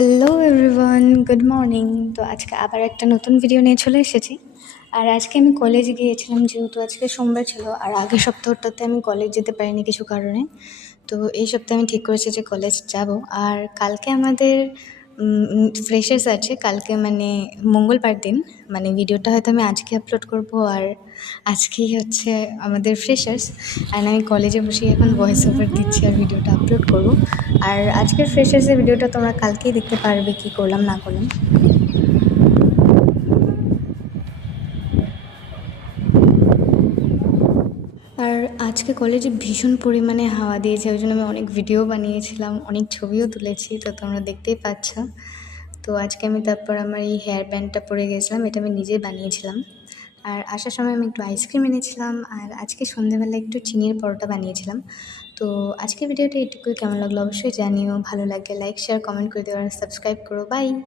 Hello everyone, good morning. তো আজকে আবার একটা নতুন ভিডিও নিয়ে চলে এসেছি। আর আজকে আমি কলেজে গিয়েছিলাম, যেহেতু আজকে সোমবার ছিল। আর আগের সপ্তাহটাতে আমি কলেজ যেতে পারিনি কিছু কারণে। তো এই সপ্তাহে আমি ঠিক করেছি যে কলেজ যাব। আর কালকে আমাদের ফ্রেশার্স আছে, কালকে মানে মঙ্গলবার দিন। মানে ভিডিওটা হয়তো আমি আজকে আপলোড করব। আর আজকেই হচ্ছে আমাদের ফ্রেশার্স। আর আমি কলেজে বসে এখন ভয়েস ওভার দিচ্ছি আর ভিডিওটা আপলোড করব। আর আজকের ফ্রেশার্সের ভিডিওটা তোমরা কালকেই দেখতে পারবে কি করলাম না করলাম। আর আজকে কলেজে ভীষণ পরিমাণে হাওয়া দিয়েছে, ওই জন্য আমি অনেক ভিডিও বানিয়েছিলাম, অনেক ছবিও তুলেছি, তো তোমরা দেখতেই পাচ্ছ। তো আজকে আমি তারপর আমার এই হেয়ার ব্যান্ডটা পরে গেছিলাম, এটা আমি নিজেই বানিয়েছিলাম। আর আসার সময় আমি একটু আইসক্রিম এনেছিলাম। আর আজকে সন্ধ্যেবেলা একটু চিনির পরোটা বানিয়েছিলাম। তো আজকে ভিডিওটা এটুকুই। কেমন লাগলো অবশ্যই জানিও। ভালো লাগলে লাইক শেয়ার কমেন্ট করে দিও আর সাবস্ক্রাইব করো। বাই।